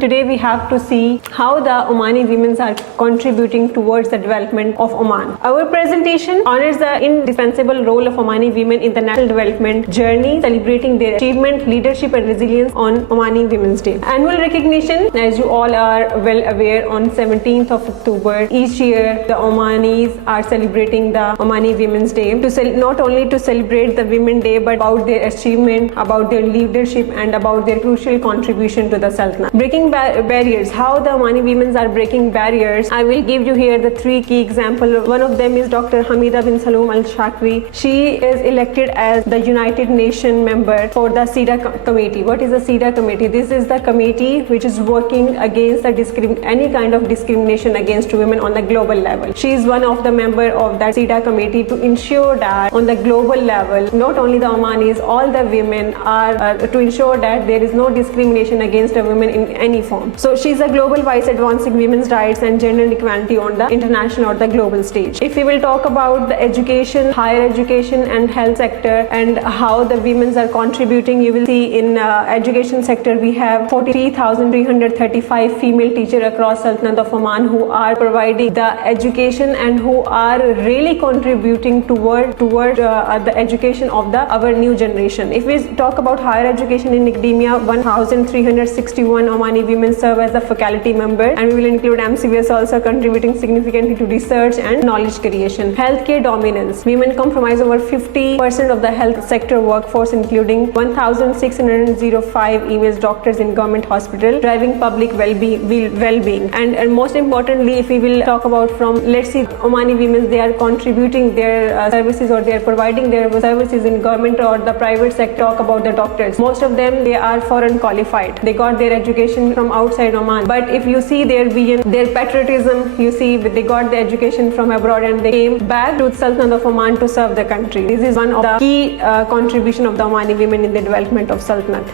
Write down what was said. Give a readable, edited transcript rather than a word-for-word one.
Today we have to see how the Omani women are contributing towards the development of Oman. Our presentation honors the indispensable role of Omani women in the national development journey, celebrating their achievement, leadership and resilience on Omani Women's Day. Annual recognition, as you all are well aware, on 17th of October each year the Omanis are celebrating the Omani Women's Day not only to celebrate the Women Day but about their achievement, about their leadership and about their crucial contribution to the Sultanate. Breaking barriers, how the Omani women are breaking barriers. I will give you here the three key examples. One of them is Dr. Hamida bin Saloom Al Shakwi. She is elected as the United Nations member for the CEDA committee. What is the CEDA committee? This is the committee which is working against the any kind of discrimination against women on the global level. She is one of the member of that CEDA committee to ensure that on the global level, not only the Omanis, all the women are to ensure that there is no discrimination against a woman in any form. So she is a global voice advancing women's rights and gender equality on the international or the global stage. If we will talk about the education, higher education and health sector and how the women are contributing, you will see in education sector we have 43,335 female teachers across Sultanate of Oman who are providing the education and who are really contributing toward the education of our new generation. If we talk about higher education in academia, 1,361 Omani women serve as a faculty member, and we will include MCVS also contributing significantly to research and knowledge creation. Healthcare dominance. Women comprise over 50% of the health sector workforce, including 1,605 EMS doctors in government hospital, driving public well-being. And most importantly, if we will talk about from, let's see, Omani women, they are contributing their services or they are providing their services in government or the private sector. Talk about the doctors. Most of them, they are foreign qualified. They got their education from outside Oman. But if you see their vision, their patriotism, you see they got the education from abroad and they came back to Sultanate of Oman to serve the country. This is one of the key contribution of the Omani women in the development of Sultanate.